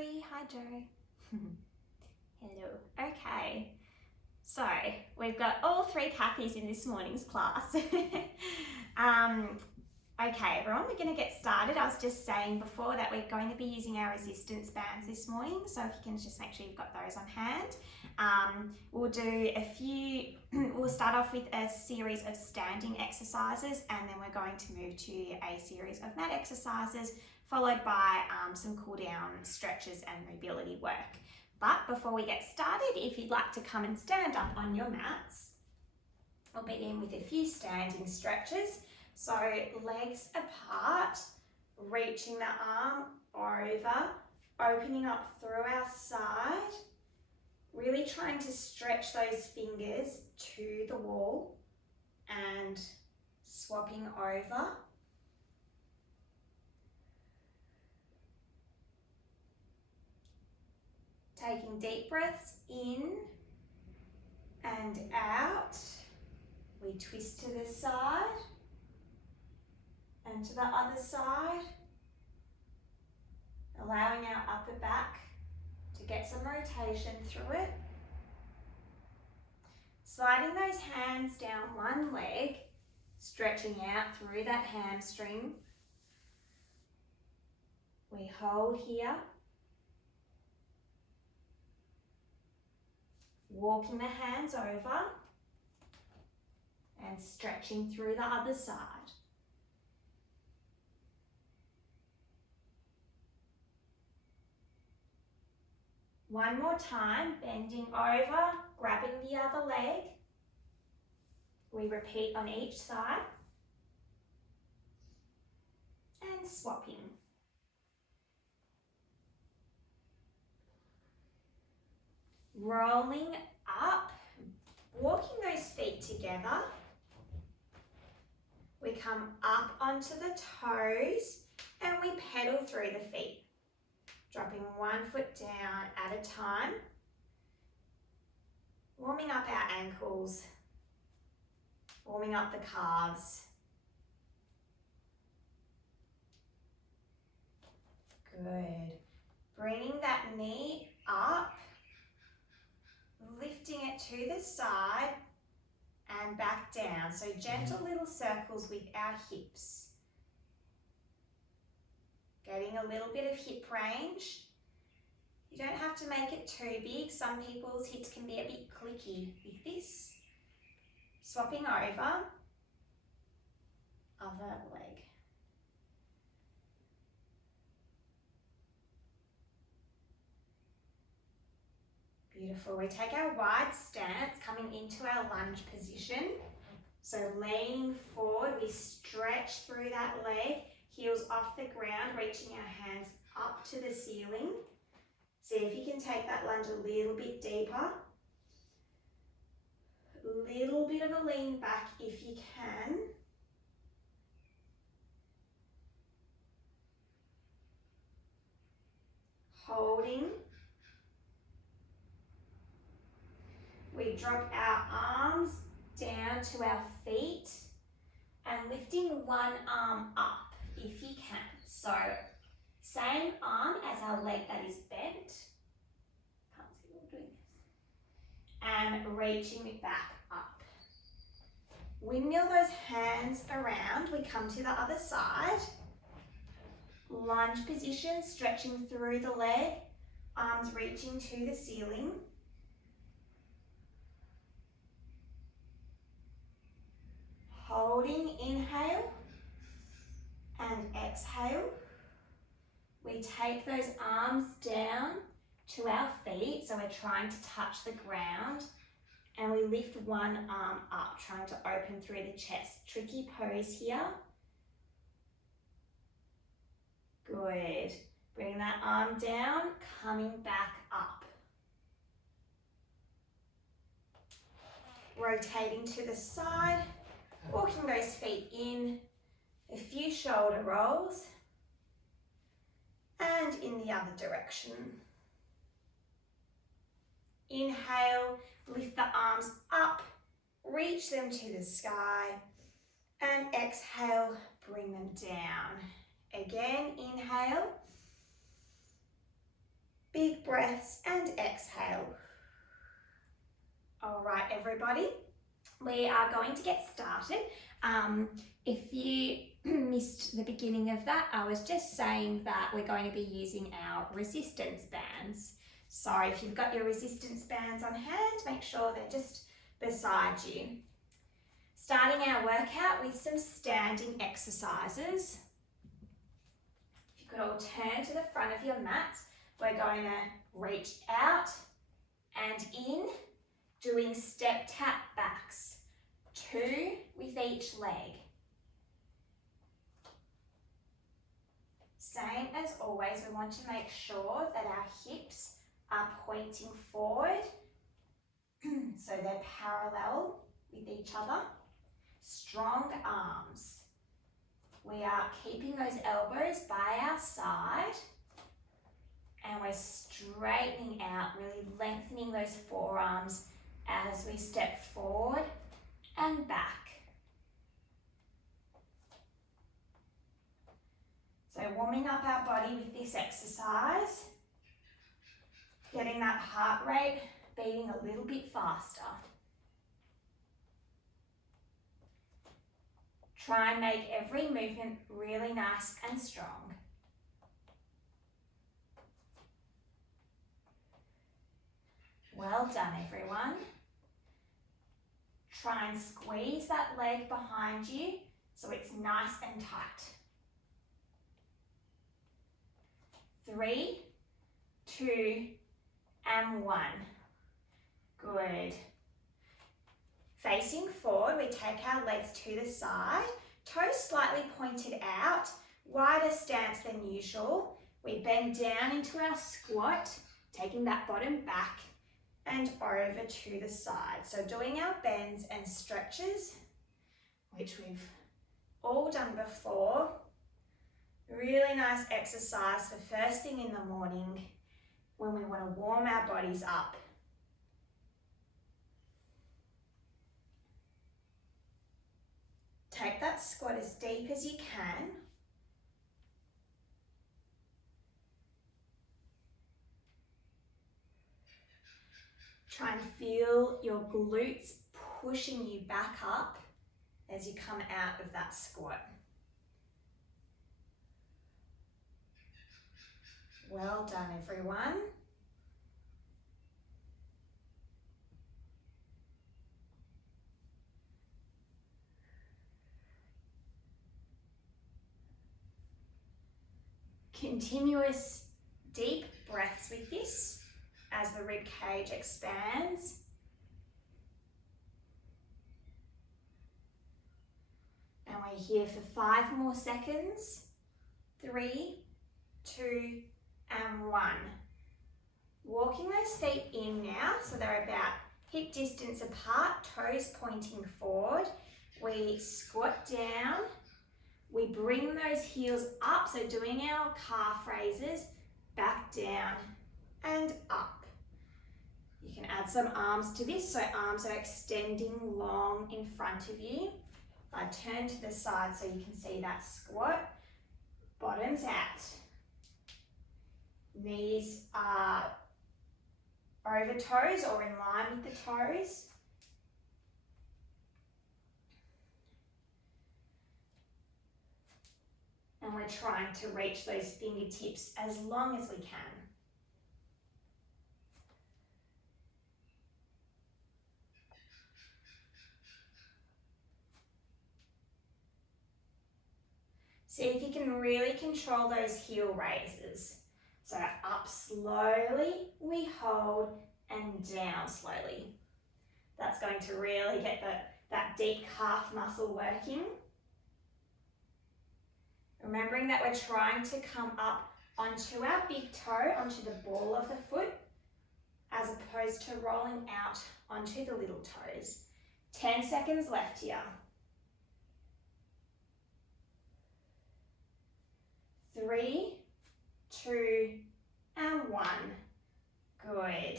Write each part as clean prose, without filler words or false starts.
Rory. Hi, Joe. Hello. Okay. So we've got all three Kathys in this morning's class. Okay, everyone, we're going to get started. I was just saying before that we're going to be using our resistance bands this morning, so if you can just make sure you've got those on hand. We'll start off with a series of standing exercises, and then we're going to move to a series of mat exercises, followed by some cool down stretches and mobility work. But before we get started, if you'd like to come and stand up on your mats, I'll begin with a few standing stretches. So legs apart, reaching the arm over, opening up through our side, really trying to stretch those fingers to the wall and swapping over. Taking deep breaths in and out. We twist to the side and to the other side, allowing our upper back to get some rotation through it. Sliding those hands down one leg, stretching out through that hamstring. We hold here. Walking the hands over and stretching through the other side. One more time, bending over, grabbing the other leg. We repeat on each side. And swapping. Rolling up, walking those feet together. We come up onto the toes and we pedal through the feet. Dropping one foot down at a time. Warming up our ankles. Warming up the calves. Good. Bringing that knee up. Lifting it to the side and back down. So gentle little circles with our hips. Getting a little bit of hip range. You don't have to make it too big. Some people's hips can be a bit clicky with this. Swapping over. Other leg. Beautiful. We take our wide stance, coming into our lunge position. So leaning forward, we stretch through that leg, heels off the ground, reaching our hands up to the ceiling. See if you can take that lunge a little bit deeper. Little bit of a lean back if you can. Holding. We drop our arms down to our feet and lifting one arm up if you can. So same arm as our leg that is bent. Can't see what we're doing this. And reaching it back up. Windmill those hands around. We come to the other side. Lunge position, stretching through the leg. Arms reaching to the ceiling. Holding, inhale and exhale. We take those arms down to our feet, so we're trying to touch the ground, and we lift one arm up, trying to open through the chest. Tricky pose here. Good. Bring that arm down, coming back up. Rotating to the side. Walking those feet in, a few shoulder rolls, and in the other direction. Inhale, lift the arms up, reach them to the sky, and exhale, bring them down. Again, inhale, Big breaths and exhale. All right, everybody, we are going to get started. If you missed the beginning of that, I was just saying that we're going to be using our resistance bands. So if you've got your resistance bands on hand, make sure they're just beside you. Starting our workout with some standing exercises. If you could all turn to the front of your mats, we're going to reach out and in, doing step tap backs, 2 with each leg. Same as always, we want to make sure that our hips are pointing forward so they're parallel with each other. Strong arms. We are keeping those elbows by our side and we're straightening out, really lengthening those forearms as we step forward and back. So warming up our body with this exercise, getting that heart rate beating a little bit faster. Try and make every movement really nice and strong. Well done, everyone. Try and squeeze that leg behind you so it's nice and tight. 3, 2, and 1. Good. Facing forward, we take our legs to the side, toes slightly pointed out, wider stance than usual. We bend down into our squat, taking that bottom back and over to the side. So doing our bends and stretches, which we've all done before. Really nice exercise for first thing in the morning when we want to warm our bodies up. Take that squat as deep as you can. Try and feel your glutes pushing you back up as you come out of that squat. Well done, everyone. Continuous deep breaths with this as the rib cage expands. And we're here for 5 more seconds. 3, 2, and 1. Walking those feet in now, so they're about hip distance apart, toes pointing forward. We squat down. We bring those heels up, so doing our calf raises, back down and up. You can add some arms to this, so arms are extending long in front of you. I turn to the side so you can see that squat. Bottoms out. Knees are over toes or in line with the toes. And we're trying to reach those fingertips as long as we can. See if you can really control those heel raises. So up slowly, we hold, and down slowly. That's going to really get that deep calf muscle working. Remembering that we're trying to come up onto our big toe, onto the ball of the foot, as opposed to rolling out onto the little toes. 10 seconds left here. 3, 2, and 1. Good.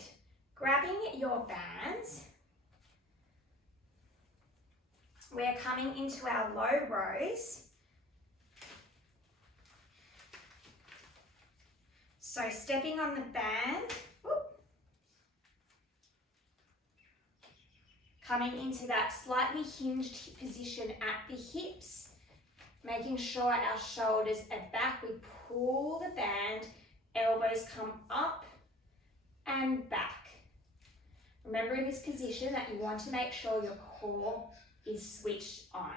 Grabbing your bands. We're coming into our low rows. So stepping on the band, coming into that slightly hinged position at the hips, making sure our shoulders are back. We pull the band, elbows come up and back. Remember in this position that you want to make sure your core is switched on.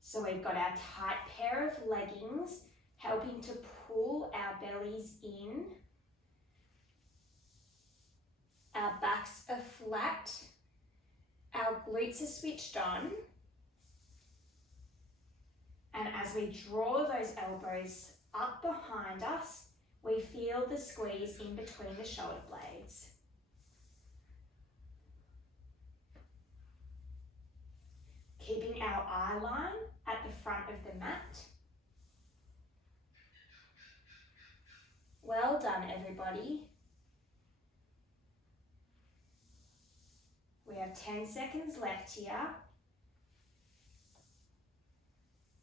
So we've got our tight pair of leggings helping to pull our bellies in. Our backs are flat. Our glutes are switched on. And as we draw those elbows up behind us, we feel the squeeze in between the shoulder blades. Keeping our eye line at the front of the mat. Well done, everybody. We have 10 seconds left here.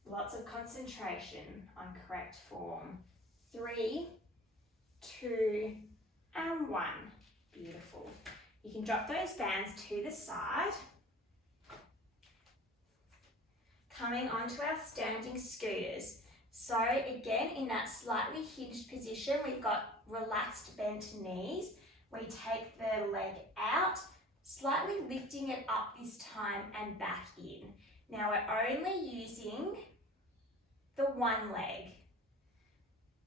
Lots of concentration on correct form. 3, 2, and 1. Beautiful. You can drop those bands to the side. Coming onto our standing scooters. So again, in that slightly hinged position, we've got relaxed bent knees. We take the leg out, slightly lifting it up this time and back in. Now we're only using the one leg.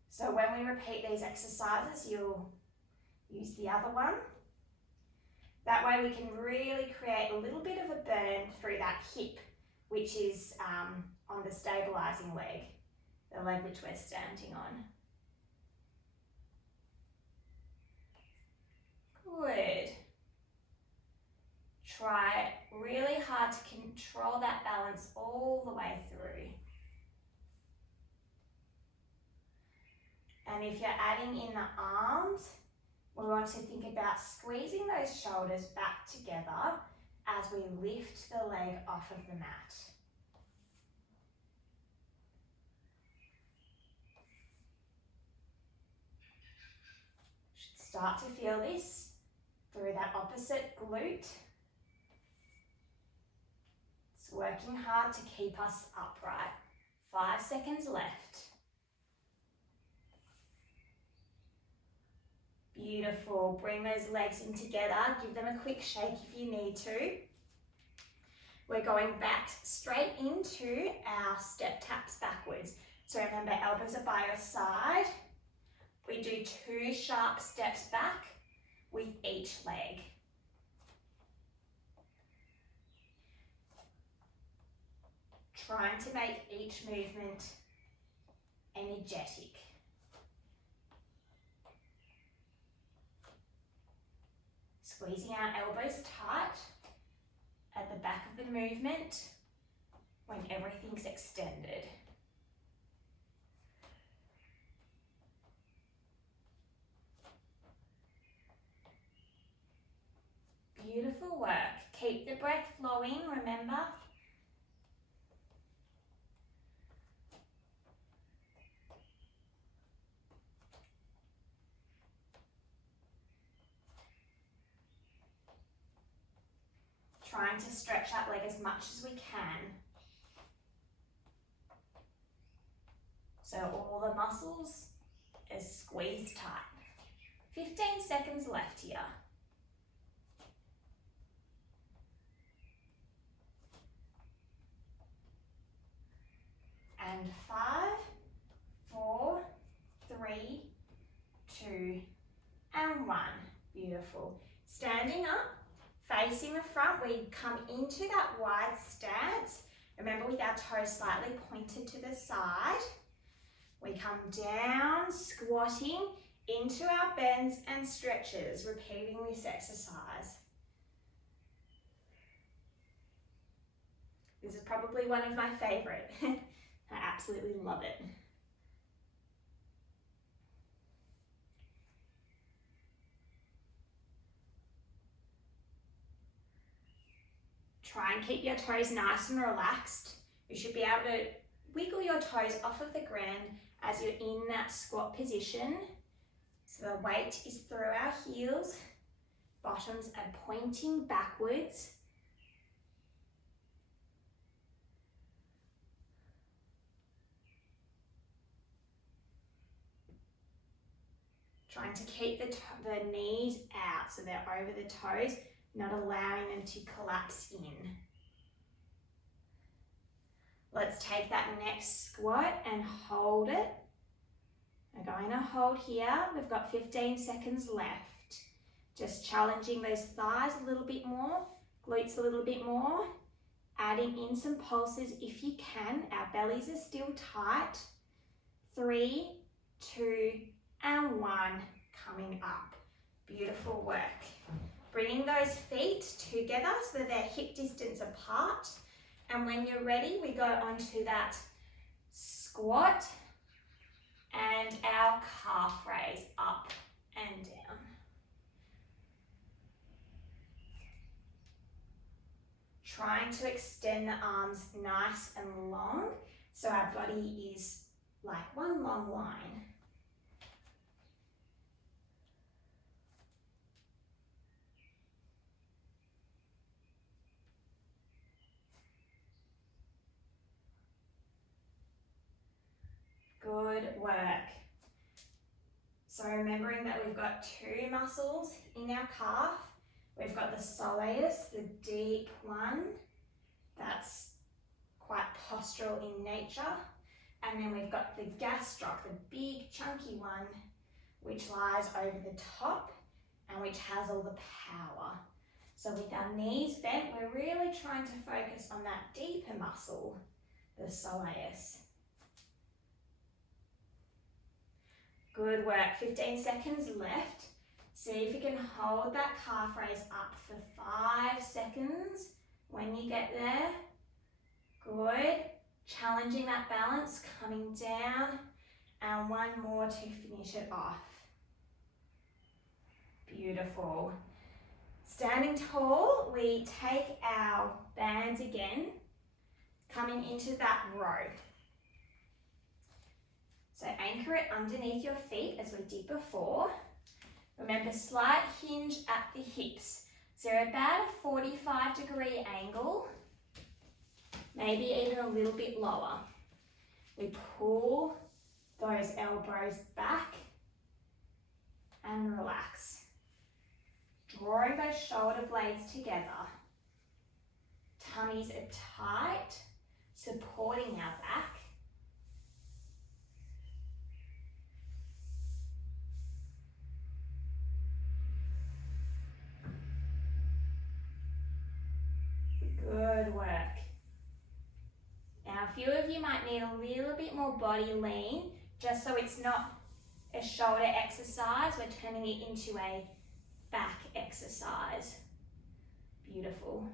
So when we repeat these exercises, you'll use the other one. That way we can really create a little bit of a burn through that hip, which is on the stabilizing leg, the leg which we're standing on. Good. Try really hard to control that balance all the way through. And if you're adding in the arms, we want to think about squeezing those shoulders back together as we lift the leg off of the mat. Should start to feel this through that opposite glute. It's working hard to keep us upright. 5 seconds left. Beautiful. Bring those legs in together. Give them a quick shake if you need to. We're going back straight into our step taps backwards. So remember, elbows are by your side. We do 2 sharp steps back with each leg. Trying to make each movement energetic. Squeezing our elbows tight at the back of the movement when everything's extended. Beautiful work. Keep the breath flowing, remember. Trying to stretch that leg as much as we can. So all the muscles are squeezed tight. 15 seconds left here. And 5, 4, 3, 2, and 1. Beautiful. Standing up. Facing the front, we come into that wide stance. Remember, with our toes slightly pointed to the side. We come down, squatting into our bends and stretches, repeating this exercise. This is probably one of my favorite. I absolutely love it. Try and keep your toes nice and relaxed. You should be able to wiggle your toes off of the ground as you're in that squat position. So the weight is through our heels, bottoms are pointing backwards. Trying to keep the knees out so they're over the toes, not allowing them to collapse in. Let's take that next squat and hold it. We're going to hold here. We've got 15 seconds left. Just challenging those thighs a little bit more, glutes a little bit more, adding in some pulses if you can. Our bellies are still tight. 3, 2, and 1, coming up. Beautiful work. Bringing those feet together so they're hip distance apart. And when you're ready, we go onto that squat and our calf raise up and down. Trying to extend the arms nice and long so our body is like one long line. Good work. So remembering that we've got 2 muscles in our calf. We've got the soleus, the deep one, that's quite postural in nature. And then we've got the gastroc, the big chunky one, which lies over the top and which has all the power. So with our knees bent, we're really trying to focus on that deeper muscle, the soleus. Good work, 15 seconds left. See if you can hold that calf raise up for 5 seconds when you get there. Good. Challenging that balance, coming down, and 1 more to finish it off. Beautiful. Standing tall, we take our bands again, coming into that row. So anchor it underneath your feet as we did before. Remember, slight hinge at the hips. So about a 45-degree angle, maybe even a little bit lower. We pull those elbows back and relax. Drawing those shoulder blades together. Tummies are tight, supporting our back. Good work. Now, a few of you might need a little bit more body lean, just so it's not a shoulder exercise. We're turning it into a back exercise. Beautiful.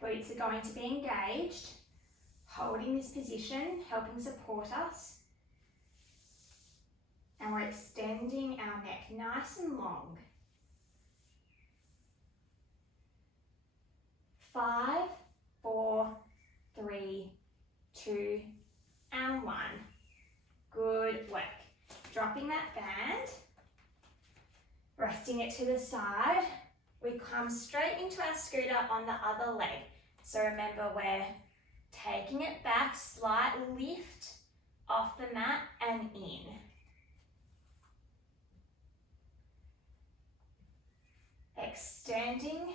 Glutes are going to be engaged, holding this position, helping support us. And we're extending our neck nice and long. 5, 4, 3, 2, and 1. Good work. Dropping that band, resting it to the side. We come straight into our scooter on the other leg. So remember, we're taking it back, slight lift off the mat and in. Extending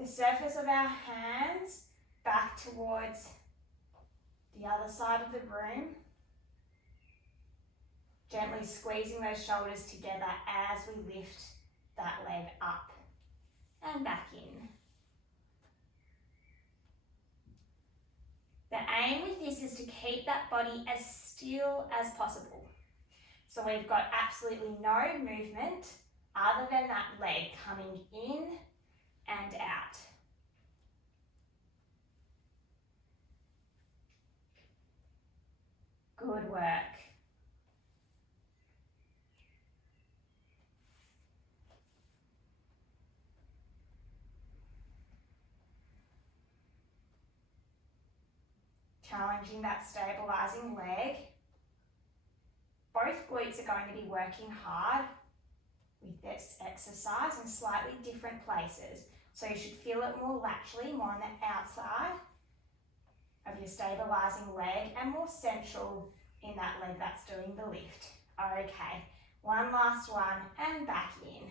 the surface of our hands back towards the other side of the room. Gently squeezing those shoulders together as we lift that leg up and back in. The aim with this is to keep that body as still as possible. So we've got absolutely no movement other than that leg coming in and out. Good work. challenging that stabilizing leg. Both glutes are going to be working hard with this exercise in slightly different places. So you should feel it more laterally, more on the outside of your stabilizing leg and more central in that leg that's doing the lift. Okay, one last one and back in.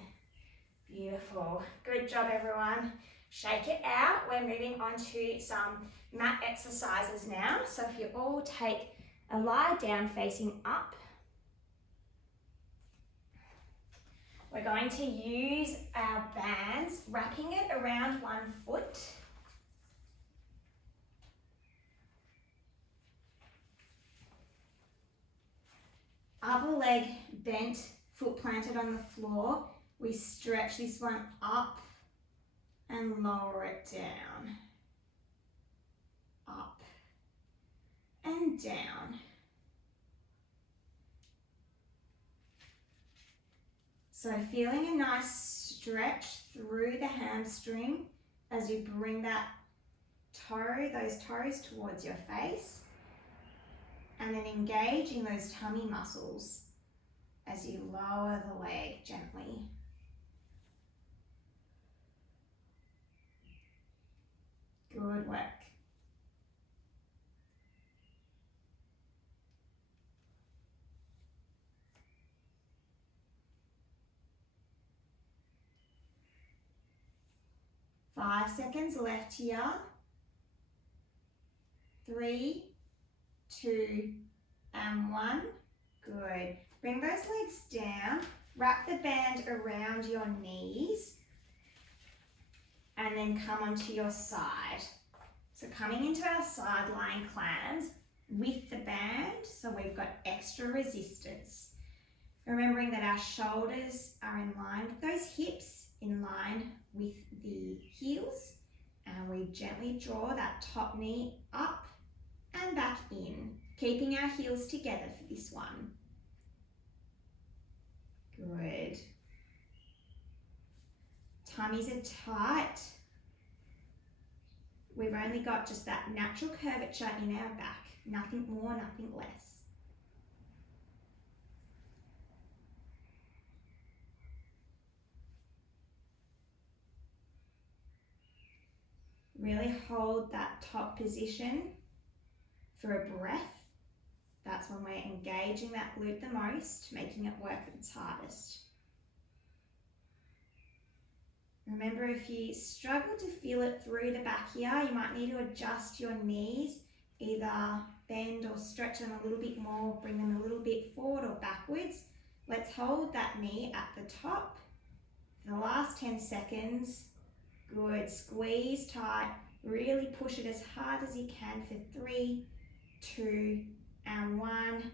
Beautiful. Good job, everyone. Shake it out. We're moving on to some mat exercises now. So if you all take a lie down facing up, we're going to use our bands, wrapping it around one foot. Other leg bent, foot planted on the floor. We stretch this one up and lower it down. Up and down. So feeling a nice stretch through the hamstring as you bring that those toes towards your face, and then engaging those tummy muscles as you lower the leg gently. Good work. Five seconds left here. 3, 2, and 1. Good. Bring those legs down. Wrap the band around your knees. And then come onto your side. So coming into our side lying clams with the band, so we've got extra resistance. Remembering that our shoulders are in line with those hips, in line with the heels, and we gently draw that top knee up and back in, keeping our heels together for this one. Good. Tummies are tight. We've only got just that natural curvature in our back, nothing more, nothing less. Really hold that top position for a breath. That's when we're engaging that glute the most, making it work at its hardest. Remember, if you struggle to feel it through the back here, you might need to adjust your knees, either bend or stretch them a little bit more, bring them a little bit forward or backwards. Let's hold that knee at the top for the last 10 seconds. Good, squeeze tight, really push it as hard as you can for 3, 2, and 1.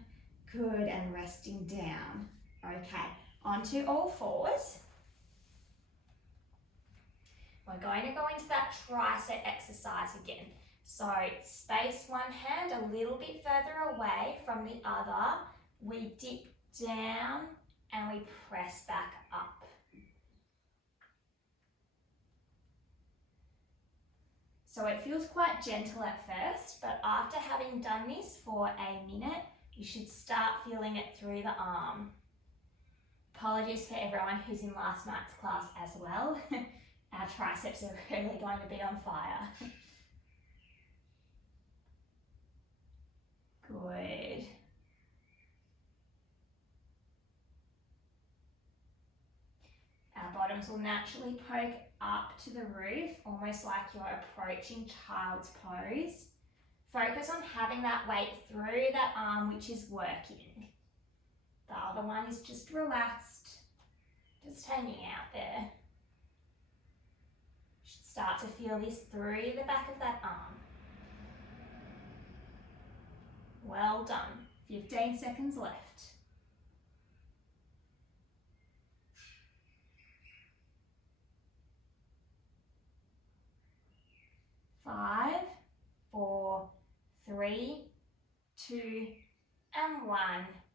Good, and resting down. Okay, onto all fours. We're going to go into that tricep exercise again. So space one hand a little bit further away from the other. We dip down and we press back up. So it feels quite gentle at first, but after having done this for a minute, you should start feeling it through the arm. Apologies for everyone who's in last night's class as well. Our triceps are really going to be on fire. Good. Our bottoms will naturally poke up to the roof, almost like you're approaching child's pose. Focus on having that weight through that arm, which is working. The other one is just relaxed, just hanging out there. You should start to feel this through the back of that arm. Well done. 15 seconds left. 5, 4, 3, 2, and 1.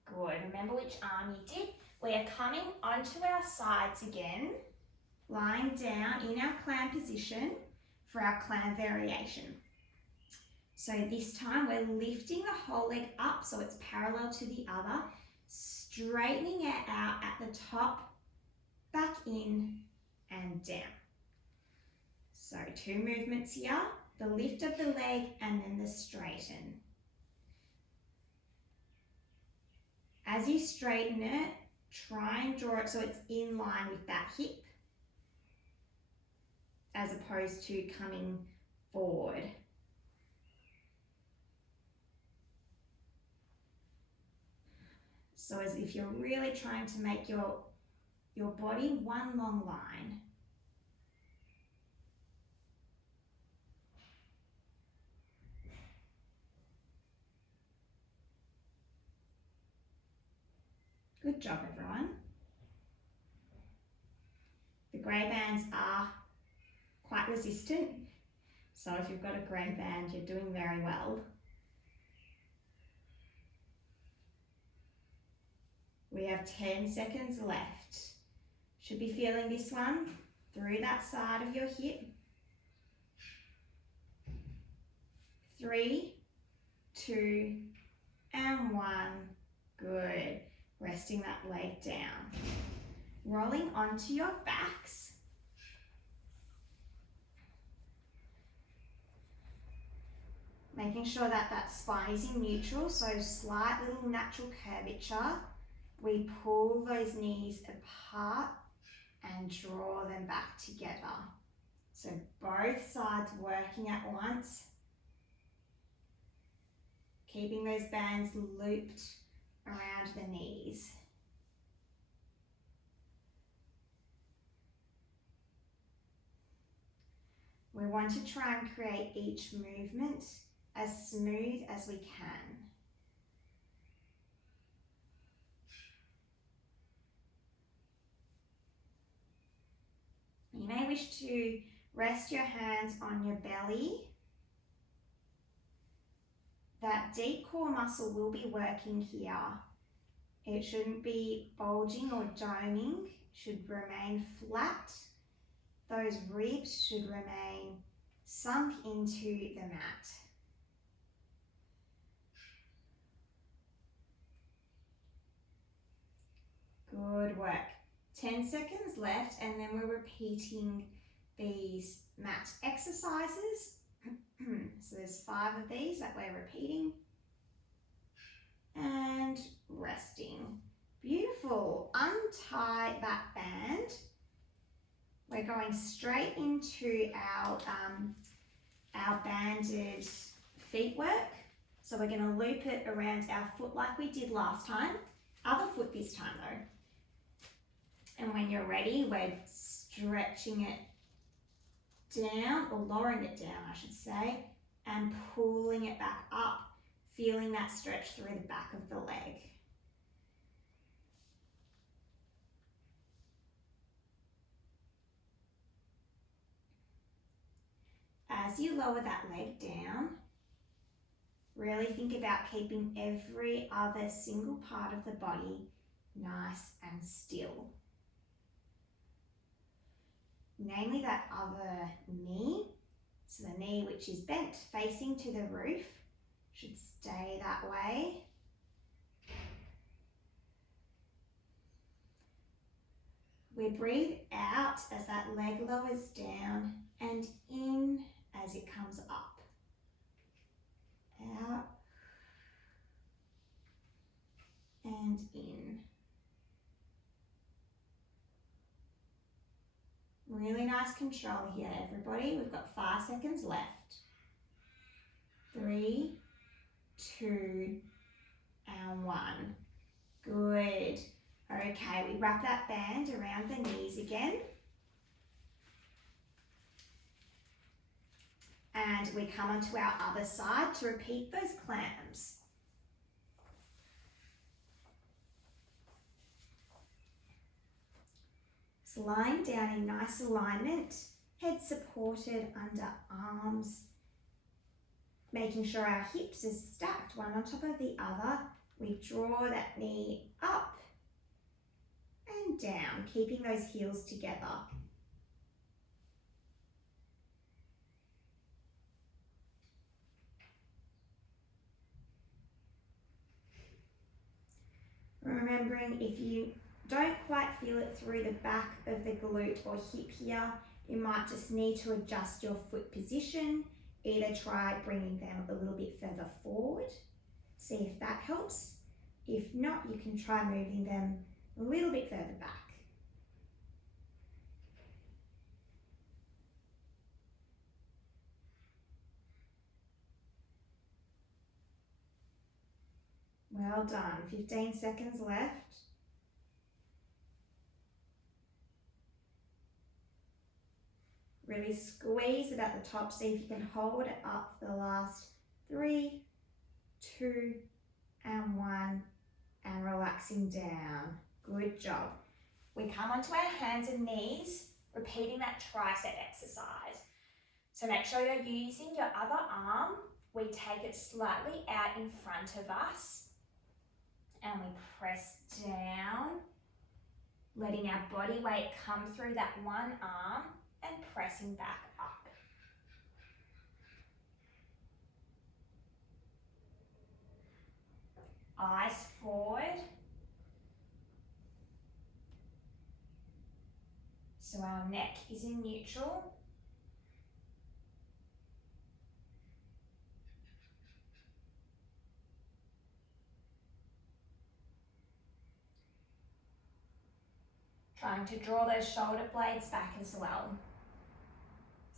Good. Remember which arm you did. We are coming onto our sides again, lying down in our clam position for our clam variation. So this time we're lifting the whole leg up so it's parallel to the other, straightening it out at the top, back in and down. So 2 movements here, the lift of the leg and then the straighten. As you straighten it, try and draw it so it's in line with that hip as opposed to coming forward. So as if you're really trying to make your body one long line. Good job, everyone. The grey bands are quite resistant, so if you've got a grey band, you're doing very well. We have 10 seconds left. Should be feeling this one through that side of your hip. 3, 2, and 1. Good. Resting that leg down. Rolling onto your backs. Making sure that that spine is in neutral, so slight little natural curvature. We pull those knees apart and draw them back together. So both sides working at once. Keeping those bands looped around the knees. We want to try and create each movement as smooth as we can. You may wish to rest your hands on your belly. That deep core muscle will be working here. It shouldn't be bulging or doming, it should remain flat. Those ribs should remain sunk into the mat. Good work. 10 seconds left, and then we're repeating these mat exercises. So there's 5 of these that we're repeating. And resting. Beautiful. Untie that band. We're going straight into our banded feet work. So we're going to loop it around our foot like we did last time. Other foot this time though. And when you're ready, we're stretching it down, or lowering it down, I should say, and pulling it back up, feeling that stretch through the back of the leg. As you lower that leg down, really think about keeping every other single part of the body nice and still. Namely that other knee, so the knee which is bent facing to the roof should stay that way. We breathe out as that leg lowers down and in as it comes up. Out and in. Really nice control here, everybody. We've got 5 seconds left. 3, 2, and 1. Good. Okay, we wrap that band around the knees again. And we come onto our other side to repeat those clams. So lying down in nice alignment, head supported under arms, making sure our hips are stacked one on top of the other. We draw that knee up and down, keeping those heels together. remembering if you don't quite feel it through the back of the glute or hip here, you might just need to adjust your foot position. Either try bringing them a little bit further forward, see if that helps. If not, you can try moving them a little bit further back. Well done, 15 seconds left. Really squeeze it at the top, see if you can hold it up for the last 3, 2, and 1, and relaxing down. Good job. We come onto our hands and knees, repeating that tricep exercise. So make sure you're using your other arm. We take it slightly out in front of us and we press down, letting our body weight come through that one arm and pressing back up. Eyes forward. So our neck is in neutral. Trying to draw those shoulder blades back as well.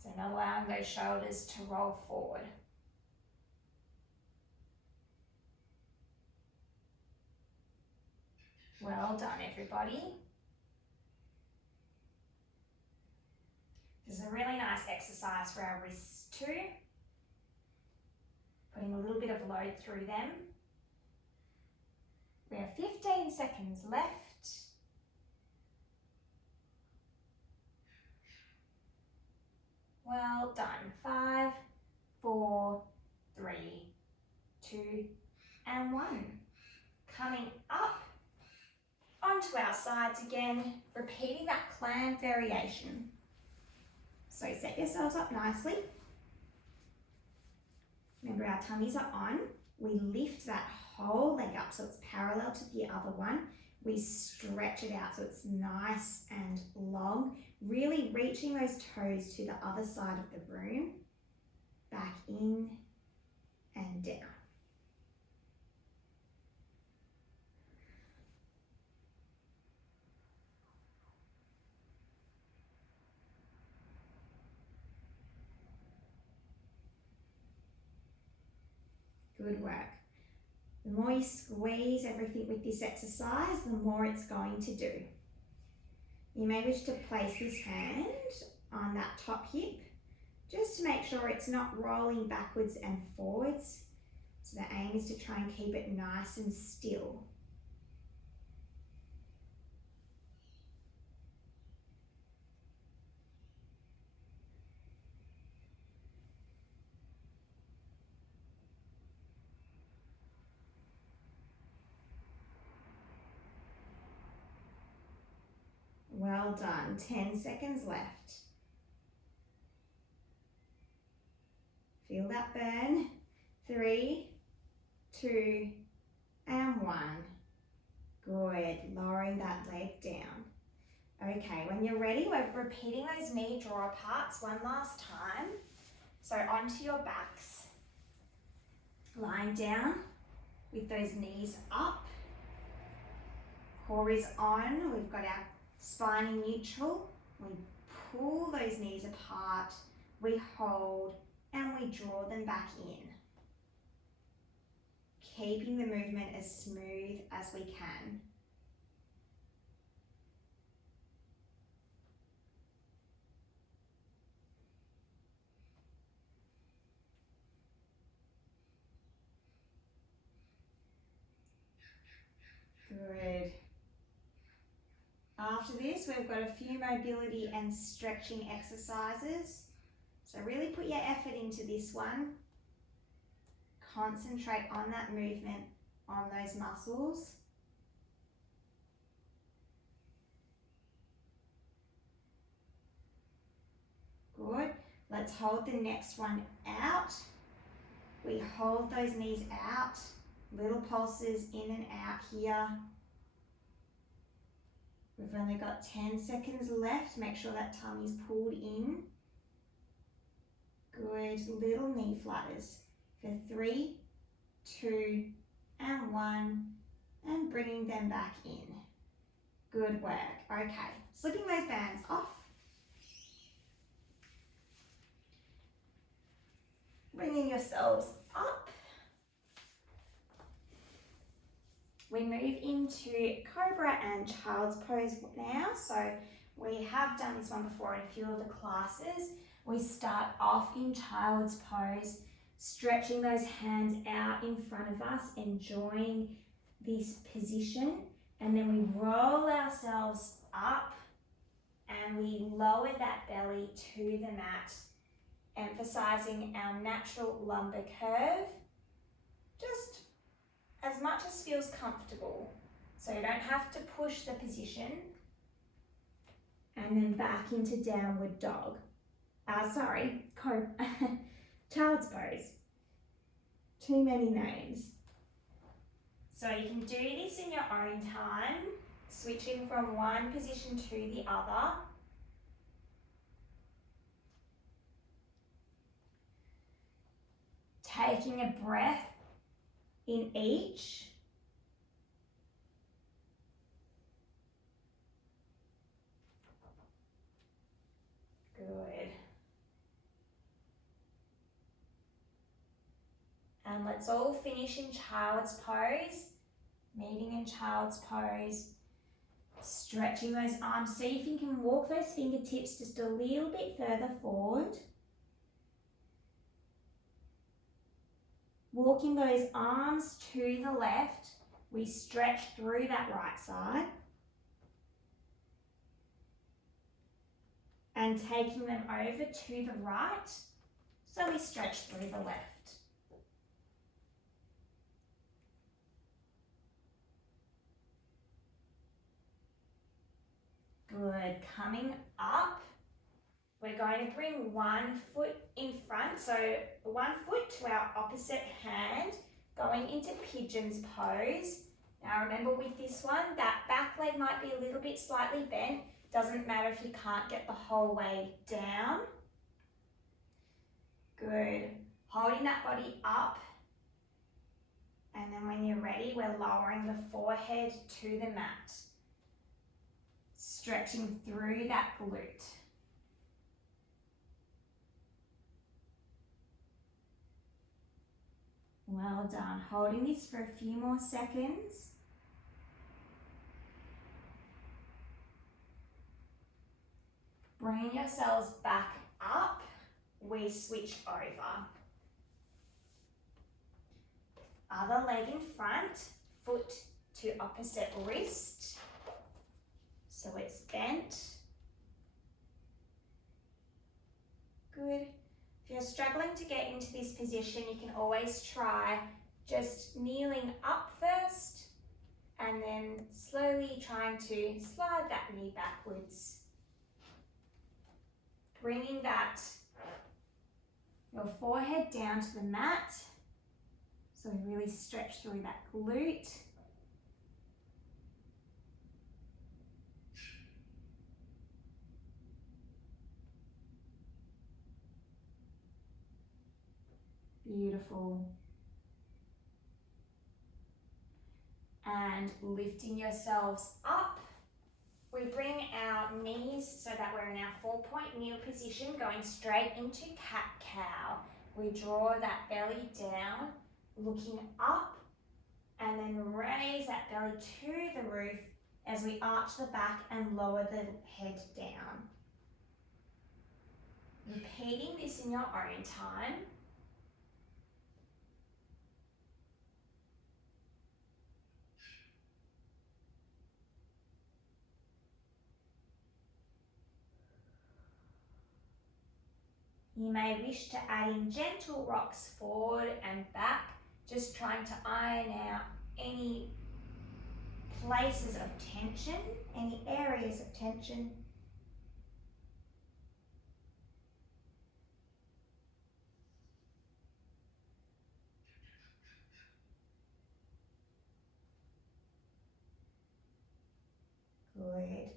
So not allowing those shoulders to roll forward. Well done, everybody. This is a really nice exercise for our wrists too. Putting a little bit of load through them. We have 15 seconds left. Well done. 5, 4, 3, 2, and 1. Coming up onto our sides again, repeating that clam variation. So set yourselves up nicely. Remember, our tummies are on. We lift that whole leg up so it's parallel to the other one. We stretch it out so it's nice and long, really reaching those toes to the other side of the room, back in and down. Good work. The more you squeeze everything with this exercise, the more it's going to do. You may wish to place this hand on that top hip, just to make sure it's not rolling backwards and forwards. So the aim is to try and keep it nice and still. Well done, 10 seconds left. Feel that burn. 3, 2, and 1. Good, lowering that leg down. Okay, when you're ready, we're repeating those knee draw parts one last time. So onto your backs, lying down with those knees up. Core is on, we've got our spine in neutral. We pull those knees apart, we hold, and we draw them back in. Keeping the movement as smooth as we can. Good. After this, we've got a few mobility and stretching exercises. So really put your effort into this one. Concentrate on that movement, on those muscles. Good. Let's hold the next one out. We hold those knees out. Little pulses in and out here. We've only got 10 seconds left. Make sure that tummy's pulled in. Good, little knee flutters for 3, 2, and 1, and bringing them back in. Good work. Okay, slipping those bands off. Bringing yourselves up. We move into Cobra and Child's Pose now. So we have done this one before in a few of the classes. We start off in Child's Pose, stretching those hands out in front of us, enjoying this position. And then we roll ourselves up and we lower that belly to the mat, emphasizing our natural lumbar curve, just as much as feels comfortable. So you don't have to push the position. And then back into downward dog. Child's Pose. Too many names. So you can do this in your own time, switching from one position to the other. Taking a breath in each. Good. And let's all finish in Child's Pose. Meeting in Child's Pose. Stretching those arms. See if you can walk those fingertips just a little bit further forward. Walking those arms to the left, we stretch through that right side. And taking them over to the right, so we stretch through the left. Good, coming up, we're going to bring one foot in front, so one foot to our opposite hand, going into Pigeons Pose. Now remember with this one, that back leg might be a little bit slightly bent. Doesn't matter if you can't get the whole way down. Good, holding that body up. And then when you're ready, we're lowering the forehead to the mat. Stretching through that glute. Well done. Holding this for a few more seconds. Bringing yourselves back up, we switch over. Other leg in front, foot to opposite wrist. So it's bent. Good. If you're struggling to get into this position, you can always try just kneeling up first and then slowly trying to slide that knee backwards. Bringing your forehead down to the mat. So we really stretch through that glute. Beautiful. And lifting yourselves up. We bring our knees so that we're in our 4-point kneel position, going straight into cat-cow. We draw that belly down, looking up, and then raise that belly to the roof as we arch the back and lower the head down. Repeating this in your own time. You may wish to add in gentle rocks forward and back, just trying to iron out any places of tension, any areas of tension. Good. Good.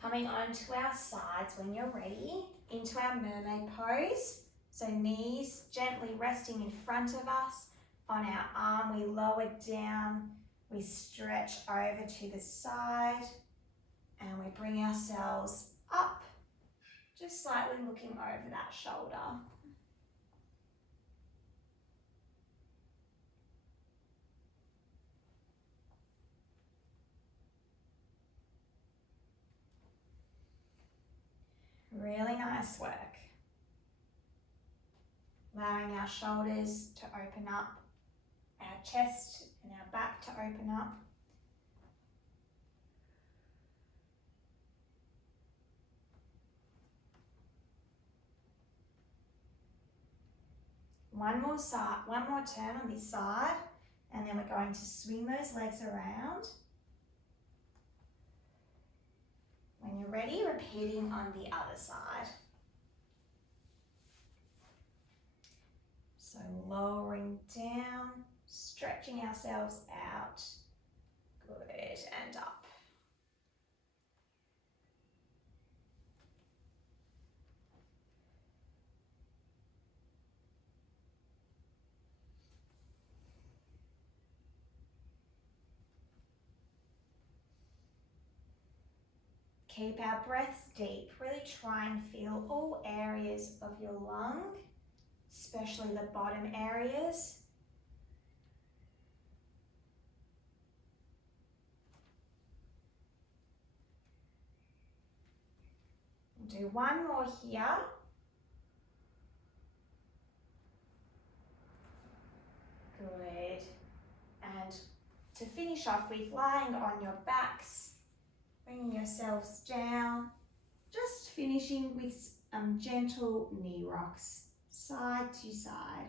Coming onto our sides when you're ready, into our mermaid pose. So knees gently resting in front of us. On our arm, we lower down, we stretch over to the side, and we bring ourselves up, just slightly looking over that shoulder. Really nice work. Allowing our shoulders to open up, our chest and our back to open up. One more turn on this side, and then we're going to swing those legs around. When you're ready, repeating on the other side. So lowering down, stretching ourselves out. Good, and up. Keep our breaths deep. Really try and feel all areas of your lung, especially the bottom areas. We'll do one more here. Good. And to finish off with, lying on your backs, bringing yourselves down, just finishing with gentle knee rocks, side to side.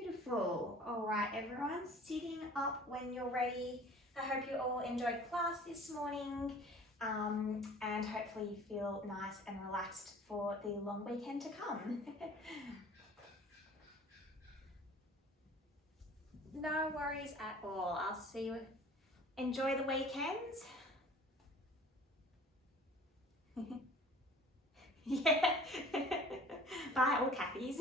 Beautiful. All right, everyone, sitting up when you're ready. I hope you all enjoyed class this morning, and hopefully you feel nice and relaxed for the long weekend to come. No worries at all. I'll see you. Enjoy the weekends. Yeah. Bye, all Cathy's.